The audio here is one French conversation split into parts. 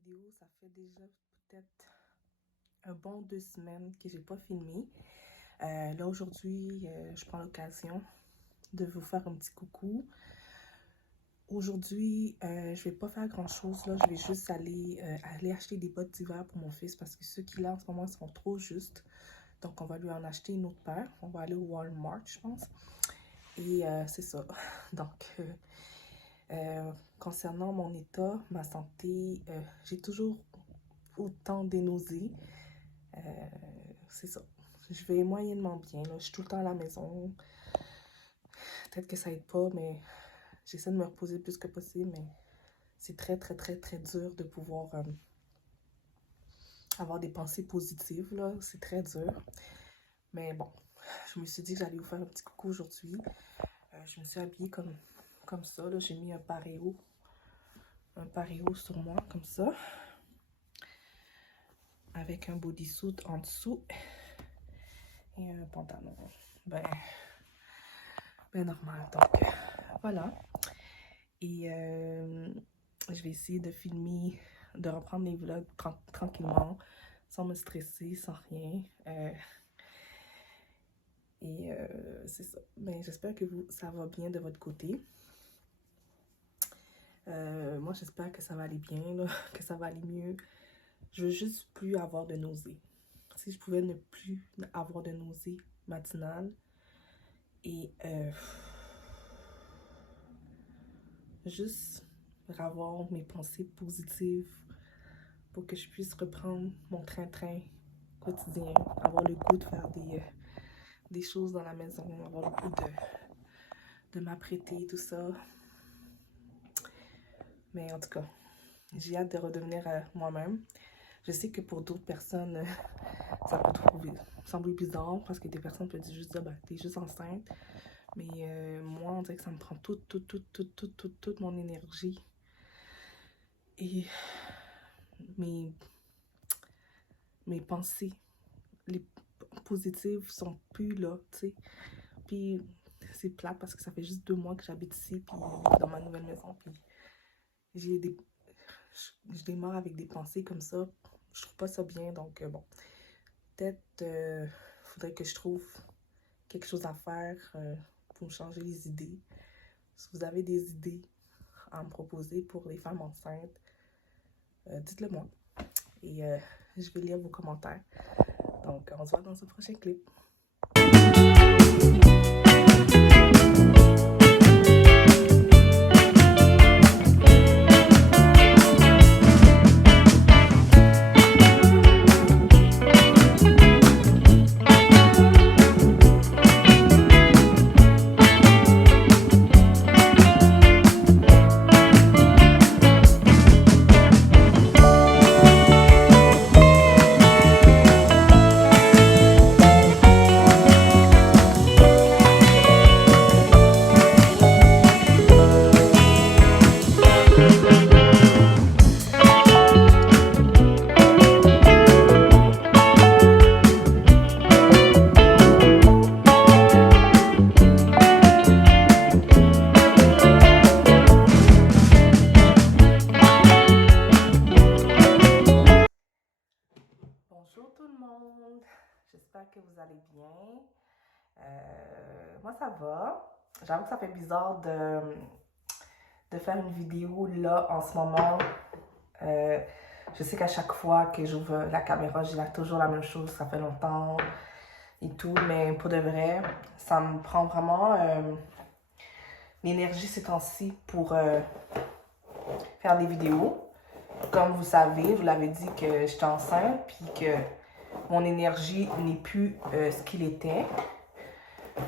vidéo. Ça fait déjà peut-être un bon 2 semaines que j'ai pas filmé. Là aujourd'hui, je prends l'occasion de vous faire un petit coucou. Aujourd'hui, je vais pas faire grand chose là. Je vais juste aller acheter des bottes d'hiver pour mon fils parce que ceux qu'il a en ce moment sont trop justes. Donc on va lui en acheter une autre paire. On va aller au Walmart, je pense. Et c'est ça. Donc concernant mon état, ma santé, j'ai toujours autant des nausées. C'est ça. Je vais moyennement bien. Là. Je suis tout le temps à la maison. Peut-être que ça aide pas, mais j'essaie de me reposer le plus que possible. Mais c'est très, très, très, très dur de pouvoir avoir des pensées positives. Là. C'est très dur. Mais bon, je me suis dit que j'allais vous faire un petit coucou aujourd'hui. Je me suis habillée comme ça. J'ai mis un paréo sur moi, comme ça. Avec un bodysuit en dessous. Et un pantalon. Ben normal. Donc, voilà. Et je vais essayer de filmer, de reprendre les vlogs tranquillement, sans me stresser, sans rien. C'est ça. Ben, j'espère que ça va bien de votre côté. Moi, j'espère que ça va aller bien, là, que ça va aller mieux. Je veux juste plus avoir de nausées. Si je pouvais ne plus avoir de nausées matinales et juste avoir mes pensées positives pour que je puisse reprendre mon train-train quotidien, avoir le goût de faire des choses dans la maison, avoir le goût de m'apprêter, tout ça. Mais en tout cas, j'ai hâte de redevenir moi-même. Je sais que pour d'autres personnes, ça peut sembler bizarre parce que des personnes peuvent juste dire, t'es juste enceinte. Mais moi, on dirait que ça me prend toute mon énergie. Et mes pensées, les positives sont plus là, tu sais. Puis c'est plate parce que ça fait juste 2 mois que j'habite ici, puis dans ma nouvelle maison. Puis je démarre avec des pensées comme ça. Je trouve pas ça bien, donc bon. Peut-être faudrait que je trouve quelque chose à faire pour me changer les idées. Si vous avez des idées à me proposer pour les femmes enceintes, dites-le moi. Et je vais lire vos commentaires. Donc, on se voit dans ce prochain clip. Bonjour tout le monde, j'espère que vous allez bien. Moi ça va. J'avoue que ça fait bizarre de faire une vidéo là en ce moment. Je sais qu'à chaque fois que j'ouvre la caméra, j'ai toujours la même chose, ça fait longtemps et tout, mais pour de vrai, ça me prend vraiment l'énergie ces temps-ci pour faire des vidéos. Comme vous savez, vous l'avez dit que j'étais enceinte, puis que mon énergie n'est plus ce qu'il était.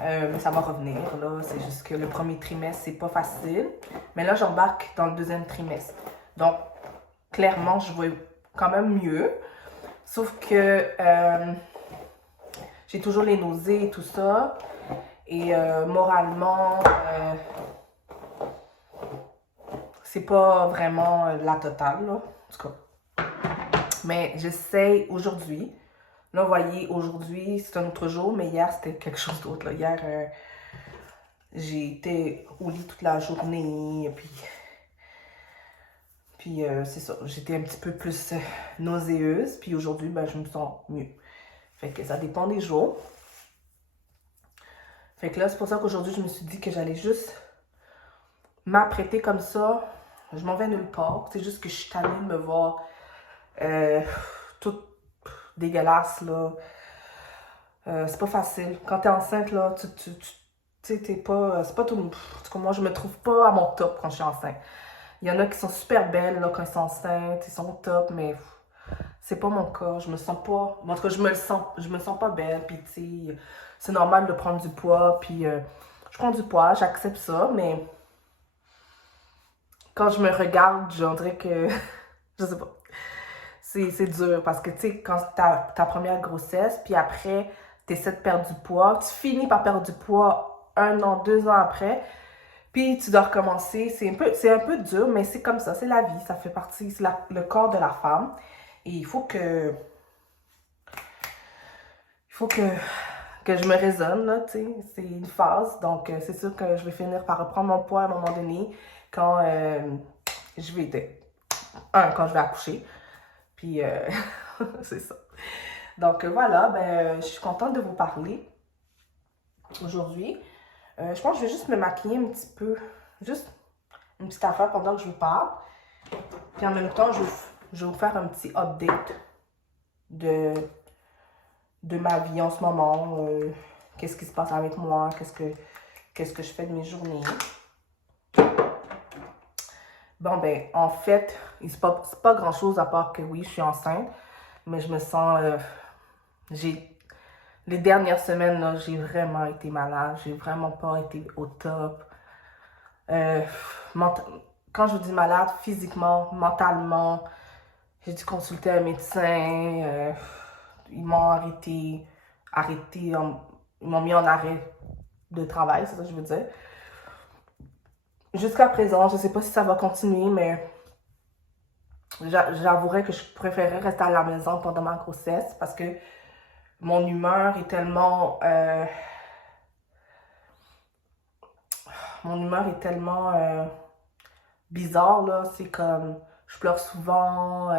Mais ça va revenir, là. C'est juste que le premier trimestre, c'est pas facile. Mais là, j'embarque dans le 2e trimestre. Donc, clairement, je vais quand même mieux. Sauf que j'ai toujours les nausées et tout ça. Et moralement, c'est pas vraiment la totale, là. En tout cas. Mais j'essaie aujourd'hui. Là, vous voyez, aujourd'hui, c'est un autre jour, mais hier, c'était quelque chose d'autre. Hier, j'ai été au lit toute la journée, puis Puis c'est ça, j'étais un petit peu plus nauséeuse. Puis aujourd'hui, ben, je me sens mieux. Fait que ça dépend des jours. Fait que là, c'est pour ça qu'aujourd'hui, je me suis dit que j'allais juste m'apprêter comme ça. Je m'en vais nulle part. C'est juste que je suis tannée de me voir toute dégueulasse, là. C'est pas facile. Quand t'es enceinte, là, tu sais, t'es pas... C'est pas tout... En tout cas, moi, je me trouve pas à mon top quand je suis enceinte. Il y en a qui sont super belles, là, quand ils sont enceintes. Ils sont au top, mais... C'est pas mon cas, je me sens pas... En tout cas, je me sens pas belle, puis tu sais, c'est normal de prendre du poids, puis je prends du poids, j'accepte ça, mais quand je me regarde, j'en dirais que... je sais pas. C'est dur, parce que tu sais, quand t'as ta première grossesse, puis après, t'essaies de perdre du poids, tu finis par perdre du poids 1 an, 2 ans après, puis tu dois recommencer. C'est un peu dur, mais c'est comme ça, c'est la vie, ça fait partie, c'est le corps de la femme. Et il faut que je me raisonne, là, tu sais. C'est une phase, donc c'est sûr que je vais finir par reprendre mon poids à un moment donné quand je vais... quand je vais accoucher. Puis, c'est ça. Donc voilà, ben, je suis contente de vous parler aujourd'hui. Je pense que je vais juste me maquiller un petit peu. Juste une petite affaire pendant que je vous parle. Puis en même temps, je vais vous faire un petit update de ma vie en ce moment. Qu'est-ce qui se passe avec moi, qu'est-ce que je fais de mes journées. Bon, ben, en fait, c'est pas grand-chose à part que oui, je suis enceinte, mais je me sens... les dernières semaines, là, j'ai vraiment été malade. J'ai vraiment pas été au top. Quand je vous dis malade, physiquement, mentalement, j'ai dû consulter un médecin. Ils m'ont arrêté, ils m'ont mis en arrêt de travail, c'est ça que je veux dire. Jusqu'à présent, je sais pas si ça va continuer, mais j'avouerais que je préférais rester à la maison pendant ma grossesse parce que mon humeur est tellement... bizarre, là. C'est comme... Je pleure souvent.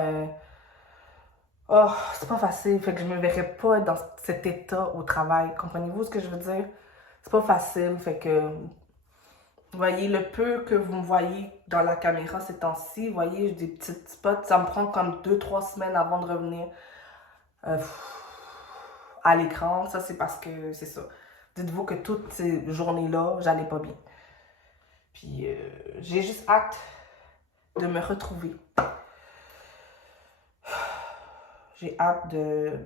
Oh, c'est pas facile. Fait que je me verrais pas dans cet état au travail. Comprenez-vous ce que je veux dire? C'est pas facile. Fait que... Vous voyez, le peu que vous me voyez dans la caméra ces temps-ci, vous voyez, j'ai des petites spots. Ça me prend comme 2-3 semaines avant de revenir à l'écran. Ça, c'est parce que c'est ça. Dites-vous que toutes ces journées-là, j'allais pas bien. Puis j'ai juste hâte de me retrouver. J'ai hâte de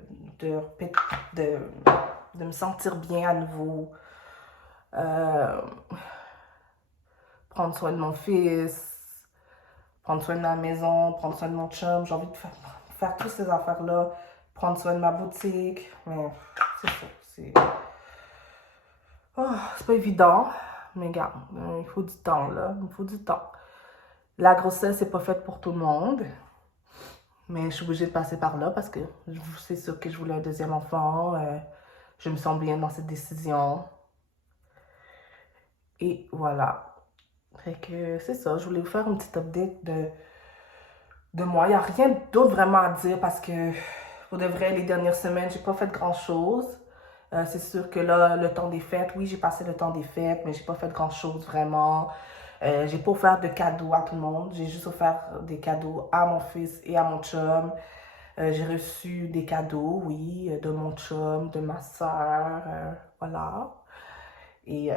me sentir bien à nouveau. Prendre soin de mon fils, prendre soin de ma maison, prendre soin de mon chum. J'ai envie de faire toutes ces affaires-là. Prendre soin de ma boutique. Mais c'est ça. C'est pas évident. Mais regarde, il faut du temps, là. Il faut du temps. La grossesse, c'est pas faite pour tout le monde. Mais je suis obligée de passer par là parce que c'est sûr que je voulais un deuxième enfant. Je me sens bien dans cette décision. Et voilà. Fait que c'est ça. Je voulais vous faire une petite update de moi. Il n'y a rien d'autre vraiment à dire parce que, pour de vrai, les dernières semaines, j'ai pas fait grand-chose. C'est sûr que là, le temps des fêtes, oui, j'ai passé le temps des fêtes, mais j'ai pas fait grand-chose vraiment. J'ai pas offert de cadeaux à tout le monde. J'ai juste offert des cadeaux à mon fils et à mon chum. J'ai reçu des cadeaux, oui, de mon chum, de ma soeur, voilà. Et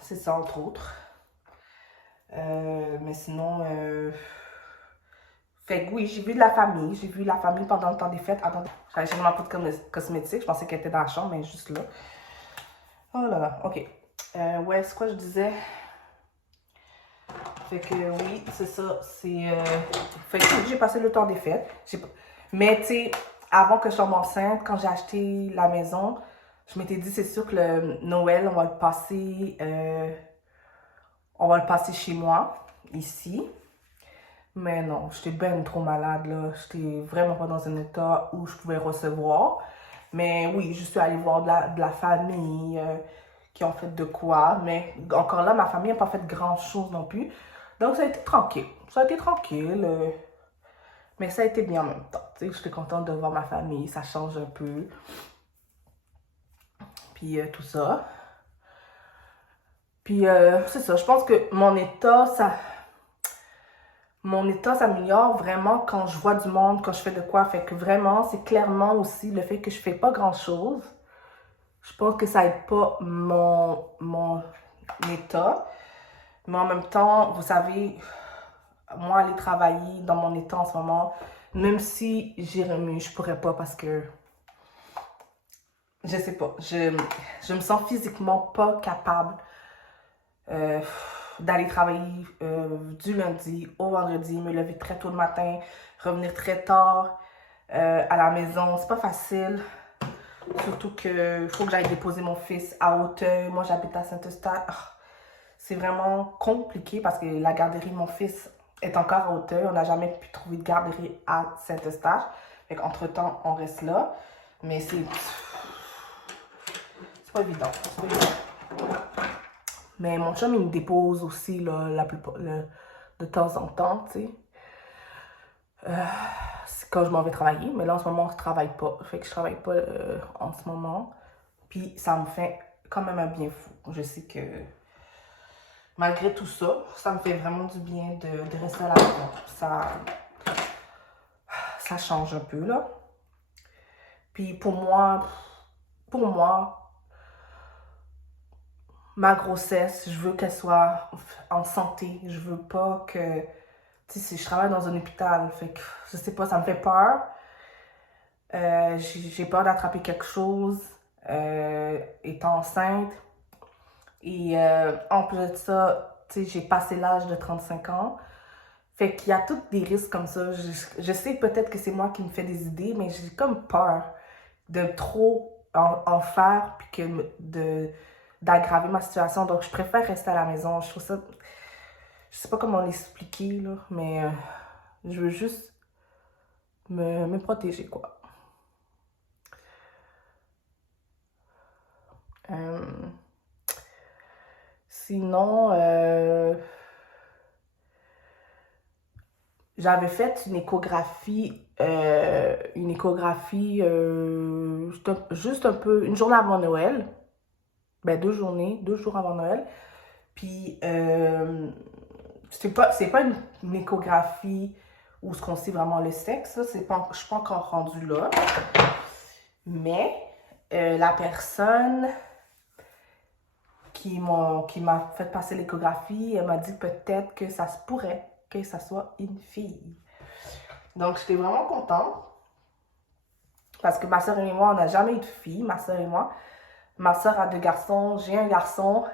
c'est ça, entre autres. Mais sinon, fait que oui, j'ai vu de la famille. J'ai vu la famille pendant le temps des fêtes. Attendez, j'avais cherché ma poudre cosmétique. Je pensais qu'elle était dans la chambre, mais juste là. Oh là là, ok. Ouais, c'est quoi je disais? Fait que oui, c'est ça. Fait que j'ai passé le temps des fêtes. Mais tu sais, avant que je tombe enceinte, quand j'ai acheté la maison, je m'étais dit, c'est sûr que le Noël, on va le passer chez moi, ici. Mais non, j'étais bien trop malade, là. J'étais vraiment pas dans un état où je pouvais recevoir. Mais oui, je suis allée voir de la famille qui ont fait de quoi. Mais encore là, ma famille n'a pas fait grand-chose non plus. Donc, ça a été tranquille. Ça a été tranquille. Mais ça a été bien en même temps. Tu sais, j'étais contente de voir ma famille. Ça change un peu. Puis tout ça. Puis c'est ça. Je pense que mon état s'améliore vraiment quand je vois du monde, quand je fais de quoi. Fait que vraiment, c'est clairement aussi le fait que je fais pas grand-chose. Je pense que ça aide pas mon état. Mais en même temps, vous savez, moi, aller travailler dans mon état en ce moment, même si j'irais mieux, je pourrais pas parce que, je sais pas, je me sens physiquement pas capable euh, d'aller travailler du lundi au vendredi, me lever très tôt le matin, revenir très tard à la maison. C'est pas facile. Surtout que faut que j'aille déposer mon fils à Hauteuil. Moi, j'habite à Saint-Eustache. C'est vraiment compliqué parce que la garderie de mon fils est encore à Hauteuil. On n'a jamais pu trouver de garderie à Saint-Eustache. Fait qu'entre-temps, on reste là. Mais c'est pas évident. C'est pas évident. Mais mon chum, il me dépose aussi là, de temps en temps, tu sais. C'est quand je m'en vais travailler. Mais là, en ce moment, je travaille pas. Fait que je travaille pas en ce moment. Puis ça me fait quand même un bien fou. Je sais que malgré tout ça, ça me fait vraiment du bien de rester à la maison. Ça change un peu, là. Puis pour moi, ma grossesse, je veux qu'elle soit en santé. Je veux pas que... Tu sais, je travaille dans un hôpital, fait que, je sais pas, ça me fait peur. J'ai peur d'attraper quelque chose étant enceinte. Et en plus de ça, tu sais, j'ai passé l'âge de 35 ans. Fait qu'il y a tous des risques comme ça. Je sais peut-être que c'est moi qui me fais des idées, mais j'ai comme peur de trop en faire puis d'aggraver ma situation. Donc, je préfère rester à la maison. Je trouve ça... Je sais pas comment l'expliquer, là, mais je veux juste me protéger, quoi. Euh, Sinon, j'avais fait une échographie juste un peu, une journée avant Noël. Ben, 2 jours avant Noël. Puis, c'est pas une échographie où ce qu'on sait vraiment le sexe, là. Je suis pas encore rendue là. Mais, la personne qui m'a fait passer l'échographie, elle m'a dit peut-être que ça se pourrait que ça soit une fille. Donc, j'étais vraiment contente. Parce que ma soeur et moi, on n'a jamais eu de fille, ma soeur et moi. Ma soeur a 2 garçons, j'ai un garçon.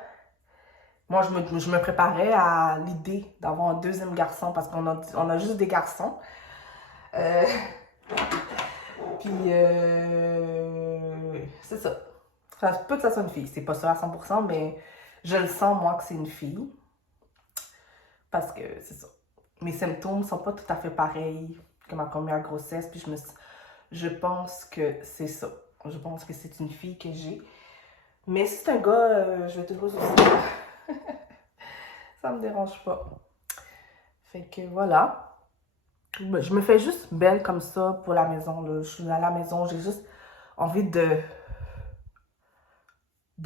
Moi, je me préparais à l'idée d'avoir un deuxième garçon parce on a juste des garçons. Euh, Puis, c'est ça. Ça se peut que ça soit une fille. C'est pas sûr à 100%, mais je le sens, moi, que c'est une fille. Parce que c'est ça. Mes symptômes sont pas tout à fait pareils que ma première grossesse. Puis je pense que c'est ça. Je pense que c'est une fille que j'ai. Mais si c'est un gars, je vais toujours aussi. Ça me dérange pas. Fait que voilà. Je me fais juste belle comme ça pour la maison, là. Je suis à la maison, j'ai juste envie de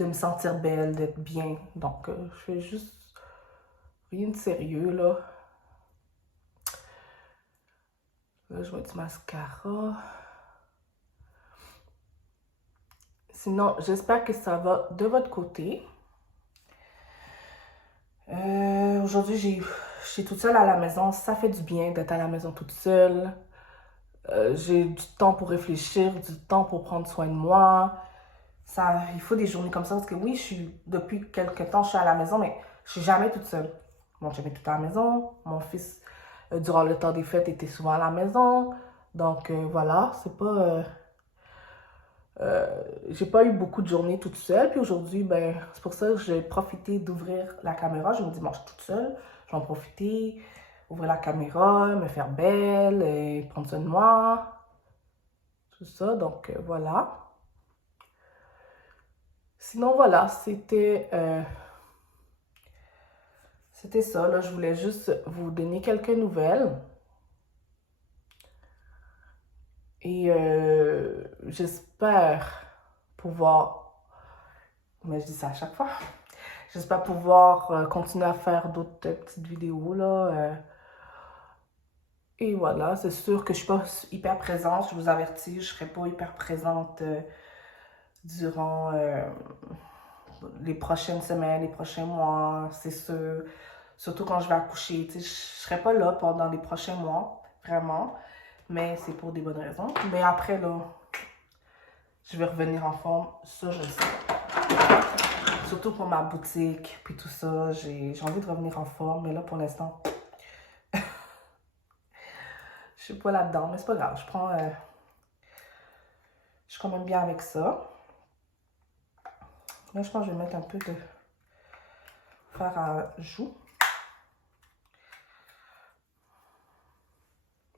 me sentir belle, d'être bien. Donc, je fais juste rien de sérieux, là. Là, je mets du mascara. Sinon, j'espère que ça va de votre côté. Aujourd'hui, je suis toute seule à la maison. Ça fait du bien d'être à la maison toute seule. J'ai du temps pour réfléchir, du temps pour prendre soin de moi. Il faut des journées comme ça parce que oui, depuis quelques temps, je suis à la maison, mais je suis jamais toute seule. Mon chum est tout le temps à la maison. Mon fils, durant le temps des fêtes, était souvent à la maison. Donc voilà, c'est pas... j'ai pas eu beaucoup de journées toute seule. Puis aujourd'hui, ben, c'est pour ça que j'ai profité d'ouvrir la caméra. Je me dis, moi, je suis toute seule. Je vais en profiter, ouvrir la caméra, me faire belle, et prendre soin de moi. Tout ça, donc voilà. Sinon, voilà, c'était c'était ça, là. Je voulais juste vous donner quelques nouvelles. Et j'espère pouvoir, mais je dis ça à chaque fois, j'espère pouvoir continuer à faire d'autres petites vidéos, là. Et voilà, c'est sûr que je suis pas hyper présente, je vous avertis, je serai pas hyper présente durant les prochaines semaines, les prochains mois, c'est sûr. Surtout quand je vais accoucher, tu sais, je serai pas là pendant les prochains mois, vraiment. Mais c'est pour des bonnes raisons. Mais après, là, je vais revenir en forme. Ça, je le sais. Surtout pour ma boutique, puis tout ça. J'ai envie de revenir en forme. Mais là, pour l'instant, je suis pas là-dedans. Mais c'est pas grave. Je suis quand même bien avec ça. Là, je pense que je vais mettre un peu de fard à joues.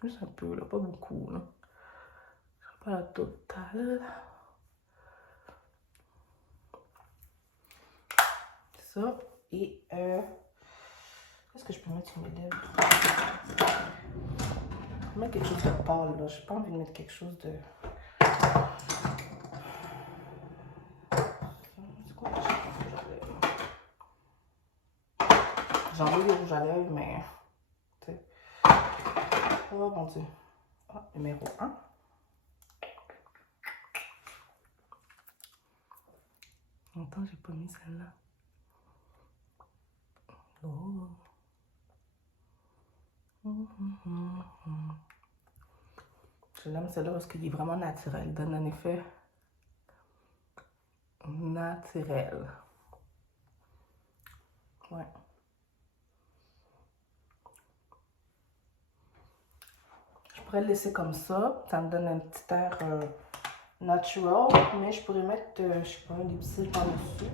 Juste un peu, là. Pas beaucoup, là. Pas la totale. Ça. Et qu'est-ce que je peux mettre sur mes lèvres? Je vais mettre quelque chose de pâle, là. J'ai pas envie de mettre quelque chose de... C'est quoi? J'ai envie de rouge à lèvres, mais... Oh mon Dieu. Oh, numéro 1. Longtemps, j'ai pas mis celle-là. Oh. Je l'aime celle-là parce qu'il est vraiment naturel. Il donne un effet naturel. Ouais. Je pourrais le laisser comme ça. Ça me donne un petit air natural. Mais je pourrais mettre, je sais pas, un lipsil par-dessus.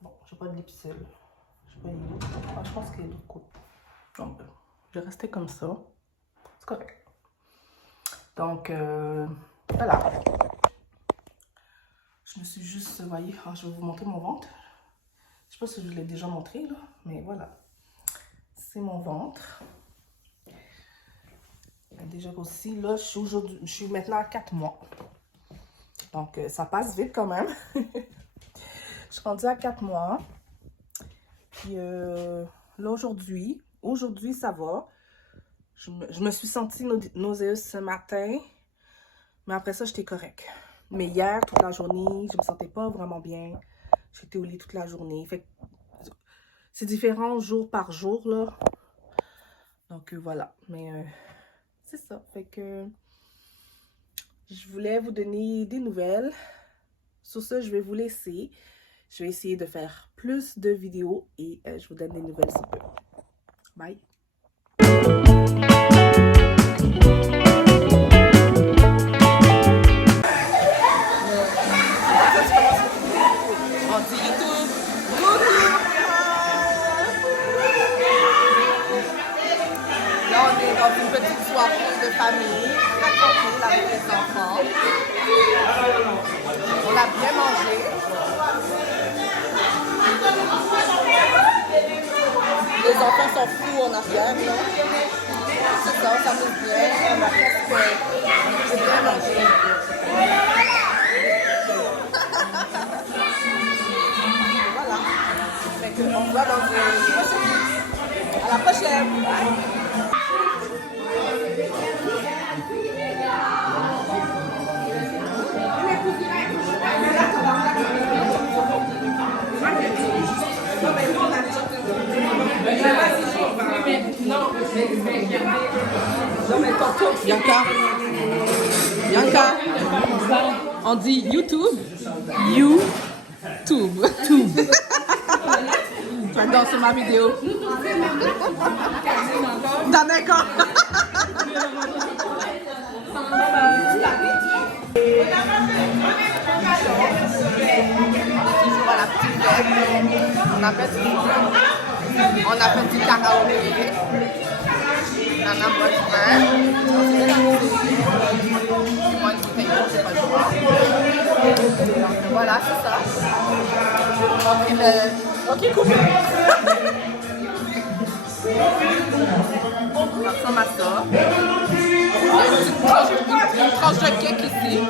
Bon, j'ai pas de lipsil. Je sais pas, il est où. Ah, je pense qu'il est de l'autre côté. Donc, je vais rester comme ça. C'est correct. Donc, voilà. Je me suis juste, vous voyez, je vais vous montrer mon ventre. Je sais pas si je vous l'ai déjà montré, là, mais voilà. C'est mon ventre. Déjà aussi, là, je suis maintenant à 4 mois. Donc, ça passe vite quand même. Je suis rendue à 4 mois. Puis là, aujourd'hui, ça va. Je me suis sentie nauséeuse ce matin. Mais après ça, j'étais correcte. Mais hier, toute la journée, je me sentais pas vraiment bien. J'étais au lit toute la journée. Fait que c'est différent jour par jour, là. Donc, voilà. Mais c'est ça. Fait que je voulais vous donner des nouvelles. Sur ce, je vais vous laisser. Je vais essayer de faire plus de vidéos et je vous donne des nouvelles sous peu. Bye! Dans une petite soirée de famille, très tranquille avec les enfants. On a bien mangé. Les enfants sont fous en arrière, là. C'est ça, ça nous bien. On a presque bien mangé. Voilà. Fait que on se voit dans une prochaine. À la prochaine. Bye. Bianca, on dit YouTube. YouTube. Tu vas danser sur ma vidéo. D'accord. Toujours à la petite fête. On a fait du karaoké. Nana boit du vin. Moi, une bouteille d'eau, c'est pas le choix. Voilà, c'est ça. Ok, coupé. Ça ressemble à ça. Il y a une tranche de cake ici. Une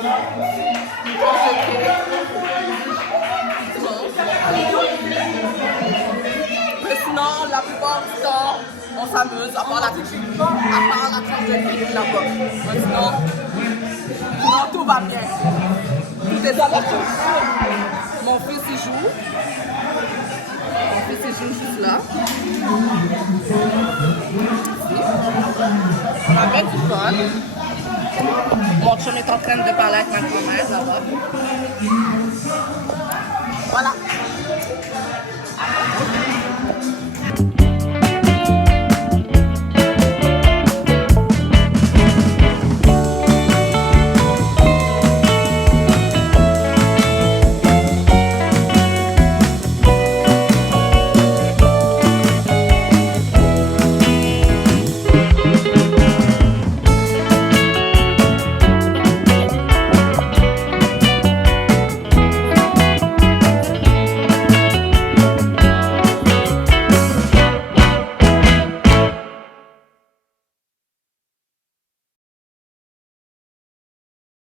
tranche de cake. C'est bon. Mais sinon, la plupart du temps, on s'amuse, à part la tranche de cake là-bas. Mais sinon, tout va bien. Tout est d'abord que mon fils il joue. Mon fils il joue juste là. On a bien du fun. Mon chum est en train de parler avec ma grand-mère là-bas.